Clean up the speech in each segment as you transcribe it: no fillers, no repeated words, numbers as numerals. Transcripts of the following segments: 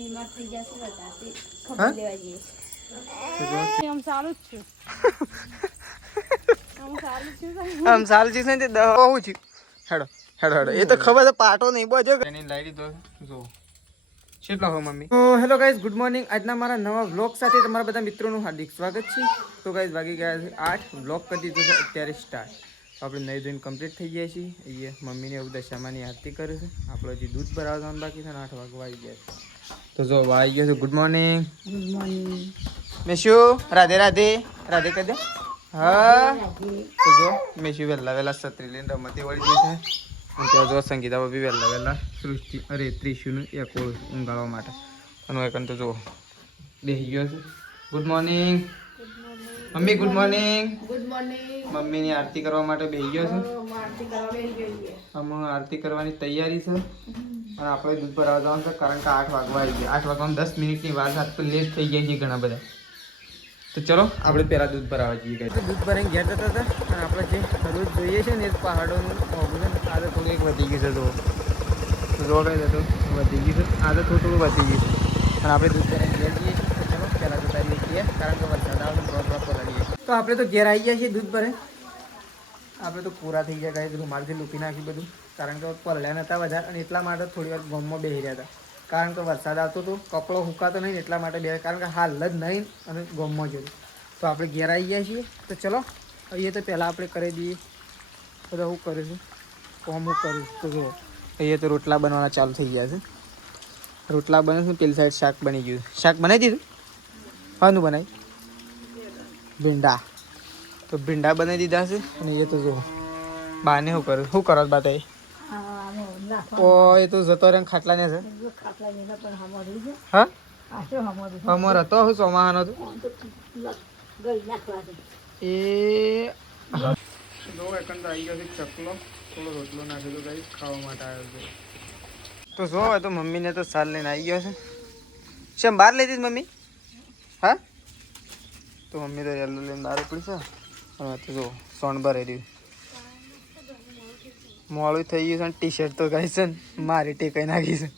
આમ સારું છે ને તે બહુ છે. હેડો હેડો હેડો એ તો ખબર છે પાટો નહીં બોજો એની લાઈટ તો જો કેટલા હો મમ્મી. તો હેલો ગાઈઝ, ગુડ મોર્નિંગ. આજના મારા નવા વ્લોગ સાથે તમારા બધા મિત્રોનું હાર્દિક સ્વાગત છે. તો ગાઈઝ વાગી ગયા છે 8. વ્લોગ કરી દીધો છે અત્યારે સ્ટાર્ટ. આપણે નહીં ધોઈને કમ્પ્લીટ થઈ ગયા છીએ. અહીંયા મમ્મીને એવું દશામાની આરતી કરે છે. આપણે હજી દૂધ ભરાવવાનું બાકી છે ને 8 વાગવા આવી ગયા છે. તો જો આવી ગયો છે. Good morning. ગુડ મોર્નિંગ મેશુ. રાધે રાધે. રાધે કહી દે. હા તો જો મેશુ વહેલા વહેલા છત્રી લઈને રમતી વળી ગઈ છે. અને ત્યાં જો સંગીતા બી વહેલા વહેલા સૃષ્ટિ ત્રિશુનું એકોળ ઊંઘાડવા માટે અને એકન તો જો બેસી ગયો છે. Good morning mummy. Good morning. Good morning. મમ્મીની આરતી કરવા માટે બેસી ગયો છે. અમે આરતી કરવાની તૈયારી છે અને આપણે દૂધ ભરાવા જવાનું છે કારણ કે 8 વાગવા આવી ગયા. 8 વાગવામાં 10 મિનિટની વાર સાથે તો લેટ થઈ ગયા છે ઘણા બધા. તો ચલો આપણે પહેલાં દૂધ ભરાવા જઈએ. દૂધ ભરાઈને ઘેર જતા હતા અને આપણે જે રોજ જોઈએ છે ને એ પહાડોનું મોઘું છે ને આજે થોડું એક વધી ગયું છે. તો જો કઈ હતું વધી ગયું છે. આજે થોડું વધી ગયું છે અને આપણે દૂધ ભરાઈને ઘેર જઈએ છીએ. તો ચલો પહેલાં જતા રહીએ છીએ કારણ કે વરસાદ આવે થોડા પલાળીએ. તો આપણે તો ઘેર આવી ગયા છીએ દૂધ ભરે. આપણે તો પૂરા થઈ ગયા ગાય રૂમાલથી લૂપી નાખ્યું બધું કારણ કે પલળ્યા નહોતા વધારે અને એટલા માટે થોડી વાર ગામમાં બેસી રહ્યા હતા કારણ કે વરસાદ આવતો હતો. કપડો હુકાતો નહીં એટલા માટે બે કારણ કે હાલ જ નહીં અને ગામમાં જોયું. તો આપણે ઘેર આવી ગયા છીએ. તો ચલો અહીંયા તો પહેલાં આપણે કરી દઈએ બધા શું કરીશું કોમ હું કરું. તો જુઓ અહીંયા તો રોટલા બનવાના ચાલુ થઈ ગયા છે. રોટલા બને છે. પેલી સાઈડ શાક બની ગયું. શાક બનાવી દીધું. હાનું બનાવી ભીંડા. તો ભીંડા બનાવી દીધા છે અને એ તો જો બાને શું કરું શું કરો બા એ ઓ એ તો જતો રહે ખાટલા ને છે. હા અમાર હતો શું ચોમાહાનો હતો એ જો એકંદ આવી ગયો છે ચકલો. થોડો રોટલો નાખ્યો તો ગાઈસ ખાવા માટે આવ્યો છે. તો જો હવે તો મમ્મીને તો સાલ લઈને આવી ગયો છે. શેમ બહાર લઈ દીધી મમ્મી? હા તો મમ્મી તો યેલો લઈને બહાર પડી છે અને તો જો સોન ભરાઈ રહ્યું. મોડું થઈ ગયું છે ને ટી શર્ટ તો ગાઈસ છે ને મારી ટેકાઈ નાખી છે.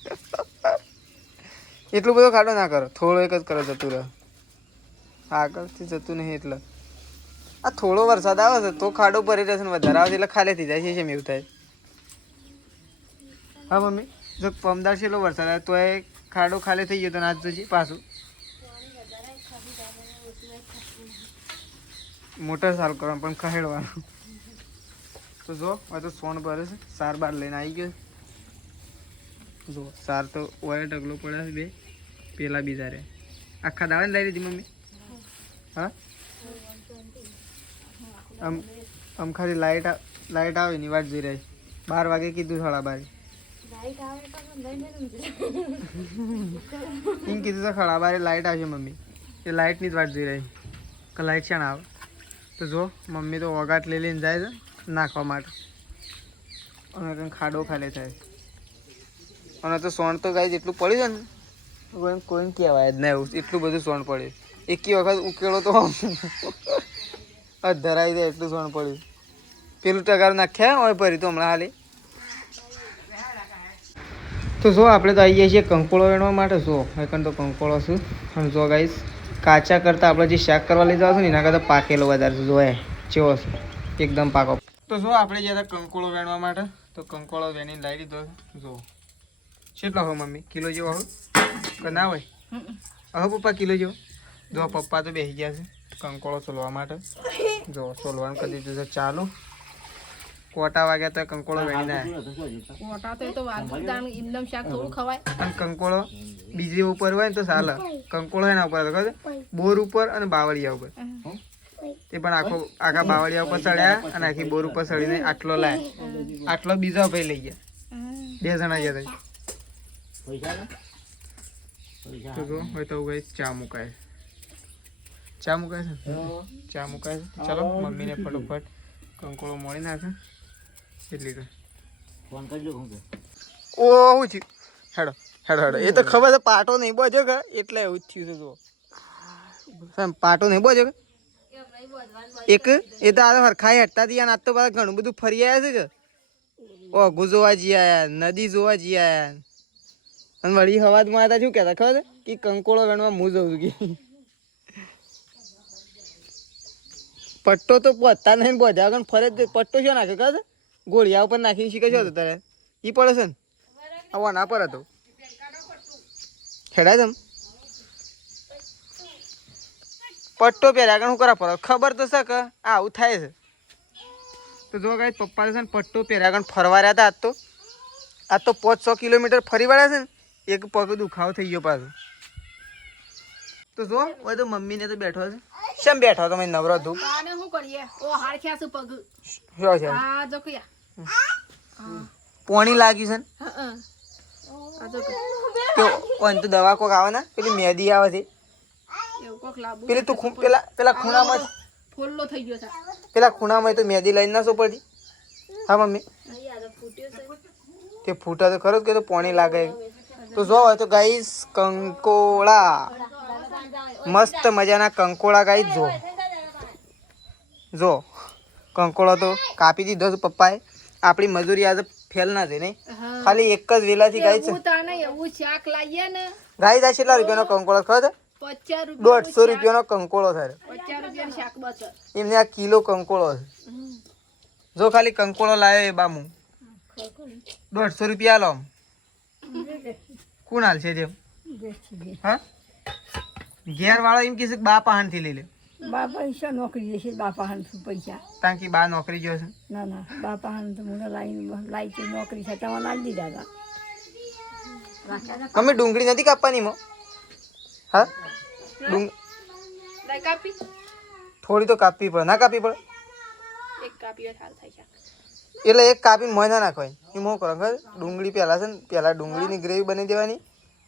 એટલું બધું ખાડો ના કરો. થોડો એક જ કરો જતું રહે. આગળથી જતું નહીં એટલે આ થોડો વરસાદ આવે છે તો ખાડો ભરી રહેશે ને વધારે આવે એટલે ખાલી થઈ જાય છે. એમ એવું થાય. હા મમ્મી જો પમદાર છે એટલો વરસાદ આવે તો એ ખાડો ખાલી થઈ ગયો તો નાચ જશે પાછું. મોટર સારું કરવાનું પણ ખહેડવાનું. તો જો હવે તો સોન ભરે છે. સાર બાર લઈને આવી ગયો. જો સાર તો ઓરે ઢગલો પડ્યા છે બે પેલા બીજા રે આખા દાવા ને લઈ લીધી મમ્મી. હા આમ ખાલી લાઈટ આવે ની વાટ જોઈ રહી. 12 વાગે કીધું 12:30 એમ કીધું તો 12:30 લાઈટ આવશે મમ્મી. એ લાઈટની જ વાટ જોઈ રહી કે લાઈટ છે ને આવે. તો જો મમ્મી તો વગાટ લઈ લઈને જાય છે નાખવા માટે અને કંઈ ખાડો ખાલી થાય. અને તો સોણ તો ગાય જેટલું પડ્યું છે ને કોઈને કહેવાય જ ના એવું એટલું બધું સોણ પડ્યું. એકી વખત ઉકેળો તો ધરાઈ જાય એટલું સોણ પડ્યું. પેલું ટગારું નાખ્યા હોય ભરી તો હમણાં હાલી. તો જો આપણે તો આવી જઈએ છીએ કંકોળો વેણવા માટે. જો એકન તો કંકોળો છું અને જો ગાઈશ કાચા કરતાં આપણે જે શાક કરવા લઈ જાવ છું ને એના કરતાં પાકેલો વધારે છે. જો એ ચેવો છે એકદમ પાકો. તો જો આપણે ગયા હતા કંકોળો વેણવા માટે તો કંકોળો વેણીને લાવી દીધો. જો કેટલા હોય મમ્મી? કિલો જેવો હોય કે ના હોય? હવે પપ્પા કિલો જેવો. જો પપ્પા તો બેસી ગયા છે કંકોળો સોલવા માટે. જો સોલવાનું કરી દીધું છે ચાલુ. કોટા વાગ્યા તો કંકોળો વેણીને અને કંકોળો બીજી ઉપર હોય ને તો ચાલે. કંકોળો એના ઉપર હતો બોર ઉપર અને બાવળિયા ઉપર. તે પણ આખા બાવળિયા ઉપર ચડ્યા અને આખી બોર ઉપર ચડીને આટલો લાયા. આટલો બીજા ભાઈ લઈ ગયા. 2 જણા ગયા હતા. તો જો હવે તો ગઈ ચા મુકાય. ચા મુકાય છે. ચા મુકાય છે. ચલો મમ્મીને ફટોફટ કંકોળો મોડી નાખે એટલી કઈ ફોન કરજો. ઓહ થયું. હેડો હેડો હેડો. એ તો ખબર છે પાટો નહીં બોજો કે એટલે એવું જ થયું છે. જો પાટો નહીં બોજો કે એક એ તો આ હરખાઈ હટતા હતી આજ તો બધા ઘણું બધું ફરી આવ્યા છે કે ઓઘું જોવા જઈ આયા નદી જોવા જઈ આયા અને વળી હવાજમાં હતા શું કહેતા ખબર કે કંકોળો વેણવા હું જઉં છું કે પટ્ટો તો પત્તા નહીં બધા આગળ ફરે પટ્ટો શું નાખે ખબર ગોળિયા ઉપર નાખીને શીખે છે તારે એ પડે છે ને આવા ના પર હતો ખેડાય તમ પટ્ટો પહેર્યા આગળ શું કરા પર ખબર તો છે કે આવું થાય છે તો જો ગાઈસ પપ્પા છે ને પટ્ટો પહેર્યા આગળ ફરવા રહ્યા હતા આજ તો 500 કિલોમીટર ફરી વળ્યા છે ને એક પગ દુખાવો થઈ ગયો પાછો તો જો હવે તો મમ્મીને તો બેઠો છે શેમ બેઠો તમે નવરો તું આને શું કરીએ ઓ હાર ખ્યાસુ પગ શું છે આ જો કયા પોણી લાગી છે ને આ જો તો ઓન તો દવા કોક આવે ને પેલી મેદી આવે છે એવું કોક લાબુ પેલી તું પેલા ખૂણામાં ફોલ્લો થઈ ગયો છે પેલા ખૂણામાં તો મેદી લઈને ના સોપડી હા મમ્મી તે ફૂટા તો ખરો કે તો પોણી લાગે તો જો હોય તો ગાઈસ કંકોળા મસ્ત મજાના કંકોળા ગાઈસ જો કંકોળો તો કાપી દીધો છે પપ્પાએ આપણી મજૂરી આજે ફેલ ના થઈ નહીં ખાલી એક જ વેલાથી ગાઈસ એવું શાક લાવીએ ને ગાઈસ આ કેટલા રૂપિયાનો કંકોળો ખબર 150 રૂપિયાનો કંકોળો થાય 50 રૂપિયાનું શાક બચે એમને આ કિલો કંકોળો છે જો ખાલી કંકોળો લાવ્યો એ બામુ 150 રૂપિયા લો કોણ હાલ છે જેમ હા ઘેર વાળો એમ કહેશે કે બા પાહન થી લઈ લે બા પૈસા નોકરી જશે બા પાહન પૈસા તાકી બા નોકરી જો છે ના ના બા પાહન તો મને લાઈ છે નોકરી છે તમારે લાવી દીધા હતા મમ્મી ડુંગળી નથી કાપવાની મો હા લાઈ કાપી થોડી તો કાપવી પડે ના કાપવી પડે એક કાપીઓ થાલ થાય શાક એટલે એક કાપીને મોય ના નાખવાય એ હું કરો ખબર ડુંગળી પહેલા છે ને પહેલા ડુંગળીની ગ્રેવી બની દેવાની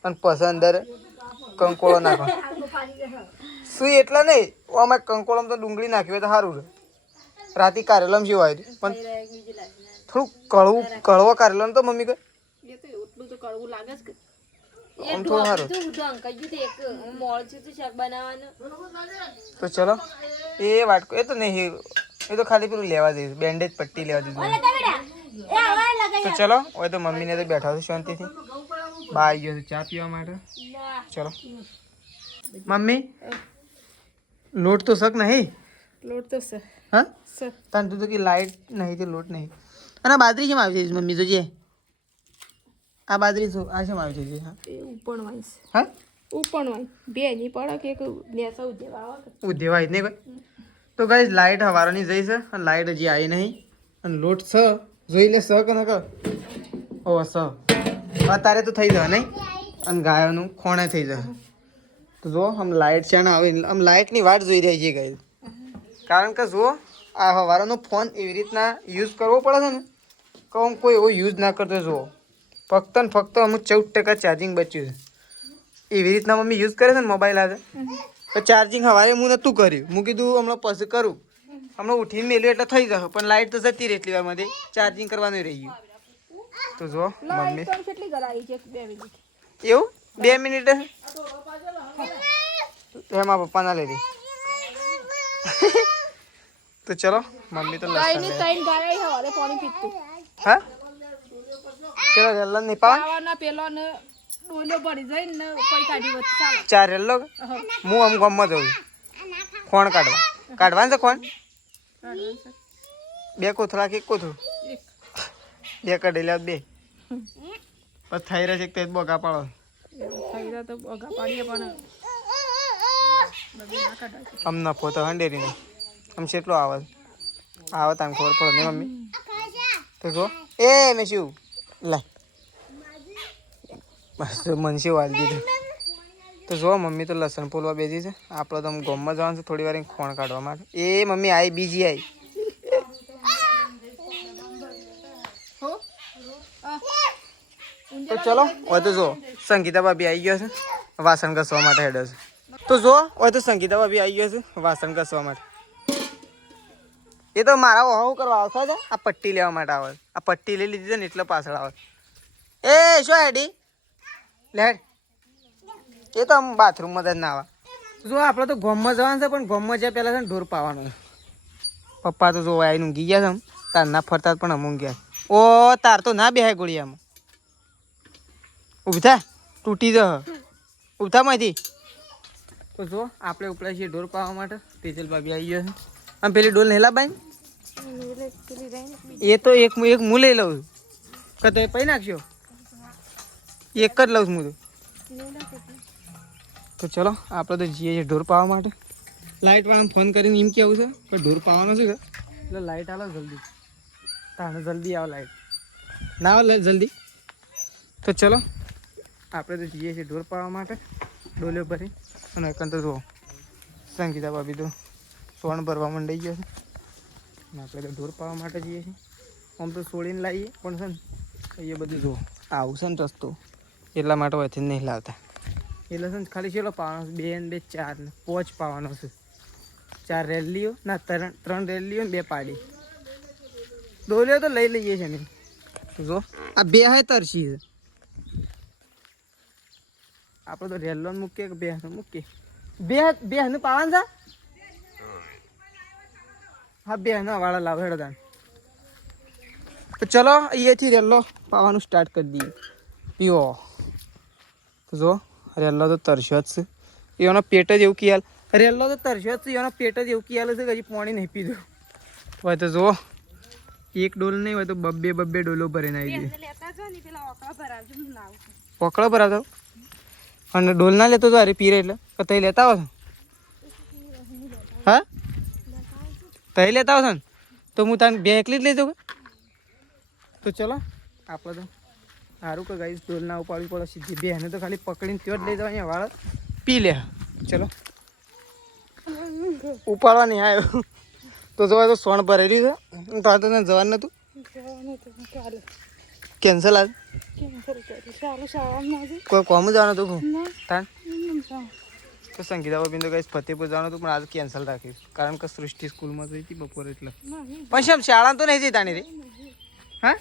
અને પછી અંદર કંકોળો નાખવાનો શું એટલા નહીં આમાં કંકોળામાં તો ડુંગળી નાખી હોય તો સારું રહે રાતે કારેલામાં શું હોય પણ થોડું કળવો કારેલો તો મમ્મી કહે એ તો એટલું તો કડવું લાગે છે આમ થોડું સારું તો ચલો એ વાટકો એ તો નહીં એ તો ખાલી પેલું લેવા દઈશું બેન્ડેજ પટ્ટી લેવા દીધું તો ચલો હવે તો મમ્મીને તો બેઠા છે શાંતિથી બા આવી ગયો છે ચા પીવા માટે ચલો મમ્મી લોટ તો શક નહીં લોટ તો છે હા સર તાન તું તો કે લાઈટ નહીં તો લોટ નહીં અને બાજરી કેમ આવી જાય મમ્મી તો જે આ બાજરી શું આ શેમ આવી જાય હા એ ઉપણ વાઈસ હા ઉપણ વાઈ બે ની પડક એક નેસા ઉદેવા આવે ઉધેવાય નહીં કોઈ તો ગાઈસ લાઈટ હવારની જઈ છે અને લાઈટ હજી આવી નહીં અને લોટ છ જોઈ લે સ કે ન કર ઓ સ અત્યારે તો થઈ જાય નહીં અને ગાયોનું ખોણે થઈ જાય તો જો આમ લાઈટ છે ને આવે આમ લાઇટની વાટ જોઈ રહી છે ગાઈસ કારણ કે જો આ હવારનો ફોન એવી રીતના યુઝ કરવો પડે છે ને કે આમ કોઈ એવો યુઝ ના કરતો જુઓ ફક્ત ને ફક્ત અમુક 14% ચાર્જિંગ બચ્યું છે એવી રીતના મમ્મી યુઝ કરે છે ને મોબાઈલ આજે તો ચાર્જિંગ સવારે હું નહોતું કર્યું હું કીધું હમણાં પછી કરું હમણાં ઉઠીને મેલ્યું એટલે થઈ જશે પણ લાઇટ તો જતી રહી એટલી વારમાંથી ચાર્જિંગ કરવાનું રહી ગયું તો જો મમ્મી કેટલી કરાવી છે 2 મિનિટ એવું 2 મિનિટ એમાં પપ્પા ના લેવી તો ચલો મમ્મી તો લસણ લે તૈન ગાય હવારે પાણી પીતું હા પેલો રેલ્લો નહીં પાવા ખાવાના પેલો ને ડોલો ભરી જઈને કોઈ કાઢી વચ્ચે ચાલે 4 રેલ્લો હું આમ ગામમાં જઉં ખોણ કાઢવાનું છે ખોણ 2 કોથળા કે 1 કોથળું 2 કાઢી લે 2 પછી થઈ રહે છે તે બોગા પાડો ખૈરા તો બગા પાડીએ પણ આમ નફો તો હંડેરીનો આમ કેટલો આવે તને ખબર પડે ને મમ્મી તો જો એ મેં શું લાય બસ મનસી વાળી દીધું તો જો મમ્મી તો લસણ ફોલવા બેસી છે આપણે તો ગામમાં જવાનું છે થોડી વાર ખોણ કાઢવા માટે એ મમ્મી આવી બીજી આવી તો ચલો હવે તો જો સંગીતા ભાભી આવી ગયો છે વાસણ ઘસવા માટે હેડે છે તો જો હવે તો સંગીતા ભાભી આવી ગયો છે વાસણ ઘસવા માટે એ તો મારા ઓહો કરવા આવતો છે આ પટ્ટી લેવા માટે આવે આ પટ્ટી લઈ લીધી છે ને એટલે પાછળ આવે એ શું હેડી લેડ એ તો આમ બાથરૂમમાં જ ના આવે જો આપણે તો ગામમાં જવાનું છે પણ ગામમાં જ્યાં પહેલાં છે ને ઢોર પાવાનું પપ્પા તો જો આવીને ઊંઘી ગયા છે આમ તાર ના ફરતા પણ આમ ઊંઘ્યા ઓ તાર તો ના બેહાય ગોળિયામાં ઊભી થા તૂટી જ ઉતામાંથી. તો જો આપણે ઉપડા છીએ ઢોર પાવા માટે. તેજલ ભાભી આવી ગયો છે. આમ પેલી ડોલ નેલા બાઈ એ તો એક હું લઈ લઉં છું. કદે પૈ નાખશો એક જ લઉં છું હું તો. ચલો આપણે તો જઈએ છીએ ઢોર પાવા માટે. લાઇટ વાળાને ફોન કરીને એમ કેવું છે કે ઢોર પાવાનો છે કે એટલે લાઇટ આવો જલ્દી. તાને જલ્દી આવો લાઇટ ના આવે જલ્દી. તો ચલો આપણે તો જઈએ છીએ ઢોર પાવા માટે ડોલ્યો ભરી. અને એકંદર જુઓ સંગીતા ભાભી તો સોણ ભરવા માંડી ગયો છે. અને આપણે તો ઢોર પાવા માટે જઈએ છીએ. આમ તો છોડીને લાવીએ પણ છે ને એ બધું જુઓ આવું છે ને રસ્તો એટલા માટે હોયથી નહીં લાવતા. એટલે છે ને ખાલી ચેલો પાવાનો છે 2 ને 2 4 ને 5 પાવાનો છે. 4 રેલીઓ ના 3 રેલીઓ ને 2 પાડી. ડોલ્યો તો લઈ લઈએ છીએ અમે. જો આ 2 હે તરસી છે. આપણે તો રેલો મૂકીએ કે 2 મૂકીએ. 2 નું પાવાનું છે. હા 2 ના વાળા લાવ હેડો તાન. તો ચલો અહીંયાથી રેલો પાવાનું સ્ટાર્ટ કરી દઈએ. પીવો તો જો રેલો તો તરસ્યો જ છે. એનો પેટ જ એવું કિયાલ. રેલો તો તરસ્યો જ છે. એનો પેટ જ એવું કિયાલ છે કે હજી પાણી નહીં પીધું હોય. તો જુઓ એક ડોલ નહીં હોય તો બબ્બે ડોલો ભરીને આવી ગઈ. પકડો ભરાવતો અને ડોલ ના લેતો તો અરે પીરે એટલે તઈ લેતા આવો છો. હા તઈ લેતા આવો છો ને તો હું તને 2 એકલી જ લઈ દઉં. તો ચલો આપણે તો સારું કે ગાઈસ ડોલ ના ઉપાડવી પડે સીધી. 2 ને તો ખાલી પકડીને ત્યાં જ લઈ જવા. અહીંયા વાળ પી લે. ચલો ઉપાડવા નહીં આવ્યો તો જોવા તો સોણ ભરેલી છે. તો આ તો તને જવાનું નતું કેન્સલ આજ કોઈ કોમ જવાનું હતું તાન. તો સંગીતા ભાભી તો કઈ ફતેપુર જવાનું હતું પણ આજે કેન્સલ રાખ્યું કારણ કે સૃષ્ટિ સ્કૂલમાં જઈ હતી બપોરે એટલે. પણ શેમ શાળા તો નહીં જઈ તાની રે. હા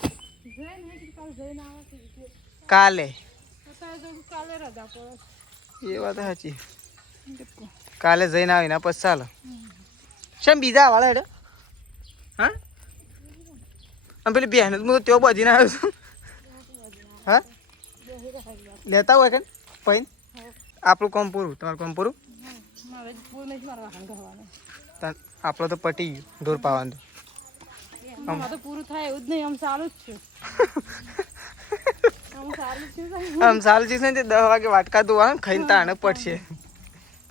કાલે એ વાત સાચી. કાલે જઈને આવીને પછી ચાલો. શેમ બીજા વાળા હેડે. હા આમ પેલી 2 હું તો ત્યાં બધી ના આવ્યો છું. હા લેતા હોય કે પૈન આપણું કોમ પૂરું. તમારું કોમ પૂરું. આપણો તો પટી ગયું ઢોર પાવાનું. પૂરું થાય એવું જ નહીં. આમ સારું જ છે. આમ સારું છે ને 10 વાગે વાટકા ધોવા ખાઈને તાણે પડશે.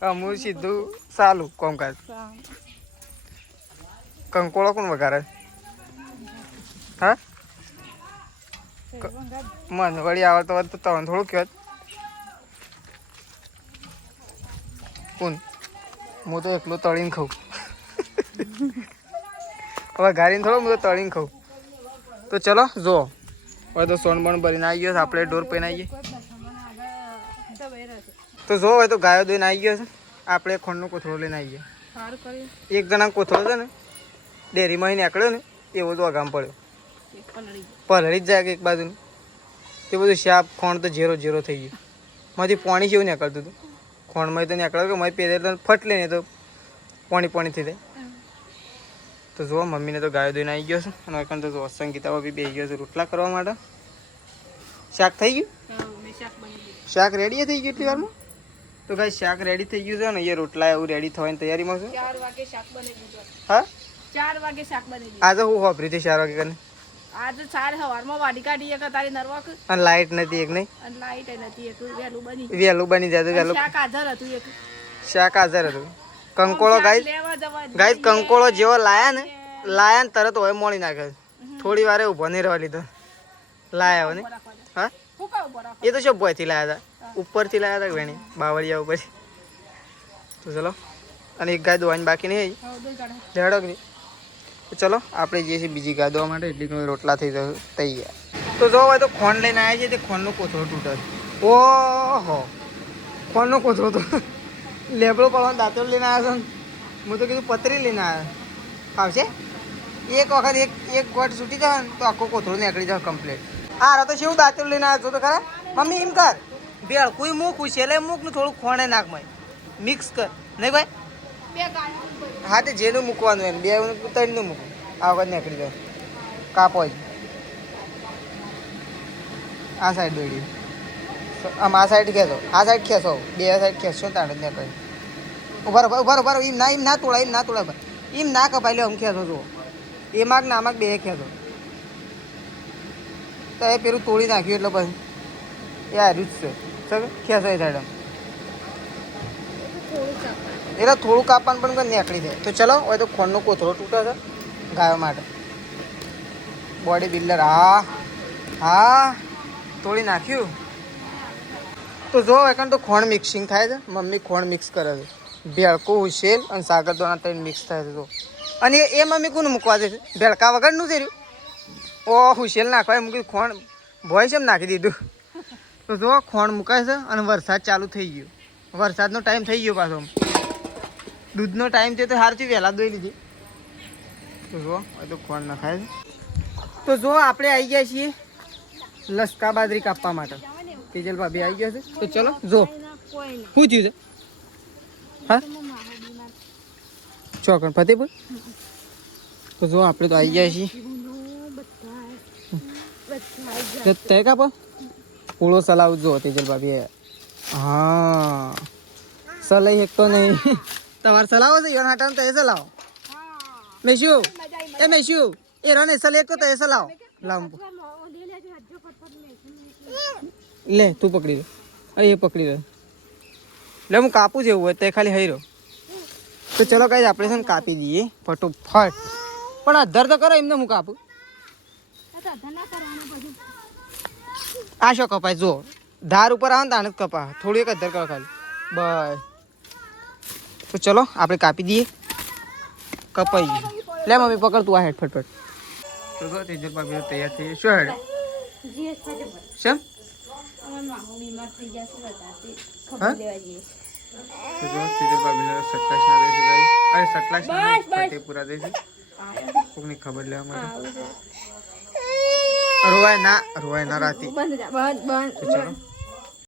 હું સીધું ચાલુ કોમકાજ. કંકોળો કોણ વઘારે. હા મને વળી આવડતો હોત તો તમને થોડું કહેત. કોણ હું તો એકલો તળીને ખાઉં. હવે ગાડીને થોડો હું તો તળીને ખાઉં. તો ચલો જો હવે તો સોન બણ ભરીને આવી ગયો છે. આપણે ઢોર પહેને આવીએ તો જો હવે તો ગાયો દોઈને આવી ગયો છે. આપણે ખોંડનો કોથળો લઈને આવીએ. એક જણા કોથળો છે ને ડેરીમાં નીકળ્યો ને એવો તો અગામ પડ્યો. પલળી જ જાય કે એક બાજુનું તે બધું શાપ ખોણ તો ઝેરો થઈ ગયું. માંથી પાણી જેવું નીકળતું હતું. ખોણમાં તો નીકળ્યું કે મારી પહેરે ફટ લઈને તો પાણી થઈ જાય. તો જુઓ મમ્મીને તો ગાયો દોઈને આવી ગયો છે. અને એકણ તો જુઓ સંગીતા ભાભી બેસી ગયો છે રોટલા કરવા માટે. શાક થઈ ગયું. શાક રેડી થઈ ગયું એટલી વારમાં. તો ભાઈ શાક રેડી થઈ ગયું છે ને એ રોટલા એવું રેડી થવાની તૈયારીમાં છે. 4 વાગે શાક બની ગયું. હા 4 વાગે શાક બની ગયું. આજે હું વાપરી હતી 4 વાગે કરીને. આજે 4 સવારમાં વાડી કાઢી કે તારી નરવાક અને લાઈટ નથી એક નહીં. અને લાઈટ નથી એક વહેલું બની જાય તો વહેલું શાક હાજર હતું. એક શાક હાજર હતું. કંકોળો ગાય કંકોળો જેવો લાયા ને તરત હોય મોડી નાખે. થોડી વારે ઉભો નહીં રહેવા લીધો. લાયા હોય ને. હા એ તો શું ભયથી લાયા હતા. ઉપરથી લાયા હતા વેણી બાવળિયા ઉપર. તો ચલો અને એક ગાય દોવાની બાકી નહીં લેડો કે નહીં. ચલો આપણે જઈએ છીએ બીજી ગાય દોવા માટે. એટલી રોટલા થઈ ગયા. તો જો હોય તો ખોંડ લઈને આવ્યા છે. તે ખોંડનો કોથળો તૂટે. ઓહો ખોંડનો કોથળો તો લેબડો પડવાનો દાંતેલો લઈને આવ્યો છે. હું તો કીધું પતરી લઈને આવ્યો. આવશે એક વખત એક ગોટ છૂટી જાય ને તો આખો કોથળો નીકળી જાય કમ્પ્લીટ. હા તો શું દાંતેલો લઈને આવ્યો છો તો ખરા. મમ્મી એમ કર ભેળ કોઈ મૂકું છેલ્લે મૂક ને થોડું ખોણે નાખ મય મિક્સ કર નહીં ભાઈ. હા તે જેનું મૂકવાનું એમ 2 3નું મૂકવું. આ વખત નીકળી જાય કાપો જ આ સાઈડ દોડી. આમ આ સાઈડ ખેંચો, આ સાઈડ ખેંચો, બે સાઈડ ખેંચશો તાણે જ નીકળે. ઉભા રહો, એમ ના તોડાય એમ ના કપાય લે. આમ ખેંચો જુઓ, એ માગ ના માગ બે ખેંચો. તો એ પેલું તોડી નાખ્યું એટલે પછી એ હાર્યું જ છે. ચાલો ખેંચો એ સાઈડ. એટલે થોડું કાપવાનું પણ નીકળી જાય. તો ચલો હવે તો ખોણનો કોથળો તૂટે છે ગાયો માટે. બોડી બિલ્ડર હા તોડી નાખ્યું. તો જો એકણ તો ખોણ મિક્સિંગ થાય છે. મમ્મી ખોણ મિક્સ કરે છે. ભેળકું ઉછેલ અને સાગરદોણા ત્રણ મિક્સ થાય છે. તો અને એ મમ્મી કોને મૂકવા દે છે? ભેળકા વગરનું છે રહ્યું. ઓ ઉછેલ નાખવા મૂકી ખોણ ભોય છે એમ નાખી દીધું. તો જો ખોણ મુકાય છે અને વરસાદ ચાલુ થઈ ગયો. વરસાદનો ટાઈમ થઈ ગયો પાછો. દૂધનો ટાઈમ છે તો સારથી વહેલા દોઈ લીધી. તો જો હવે તો ખોણ નખાય છે. તો જો આપણે આવી ગયા છીએ લસકા બાજરી કાપવા માટે. તેજલ ભાભી આવી ગયા છે. તો ચલો જો શું થયું છે? હા ચોકણ ફતેપુર. તો જો આપણે તો આવી ગયા છીએ. તે કાપો પૂળો સલાવ જો તેજલ ભાભી. હા સલાઈ એક તો નહીં. તમારે સલાવો છે ઈવન હાટાનું તો એ સલાવો. મેશું એ મેશું એ રને સલે એક તો એ સલાવો. લાવ લે તું પકડી લે. એ પકડી લે. લે હું કાપું છે એવું હોય તો ખાલી હઈ રહ્યો. તો ચલો કઈ આપણે છે ને કાપી દઈએ ફટોફટ. પણ અધર તો કરો એમને હું કાપું. આ શું કપાય જો ધાર ઉપર આવે ને તાણે જ કપા. થોડી એક અધર કરો ખાલી બસ. તો ચલો આપણે કાપી દઈએ. કપાઈ ગયું. લે મમ્મી પકડ તું આ હેડ ફટફટ. તો જો તેજલ ભાભી તૈયાર થઈ શું હેડ શેમ પૂરા દે છે. કોકની ખબર લેવા માટે રોવાય ના રાતી. ચલો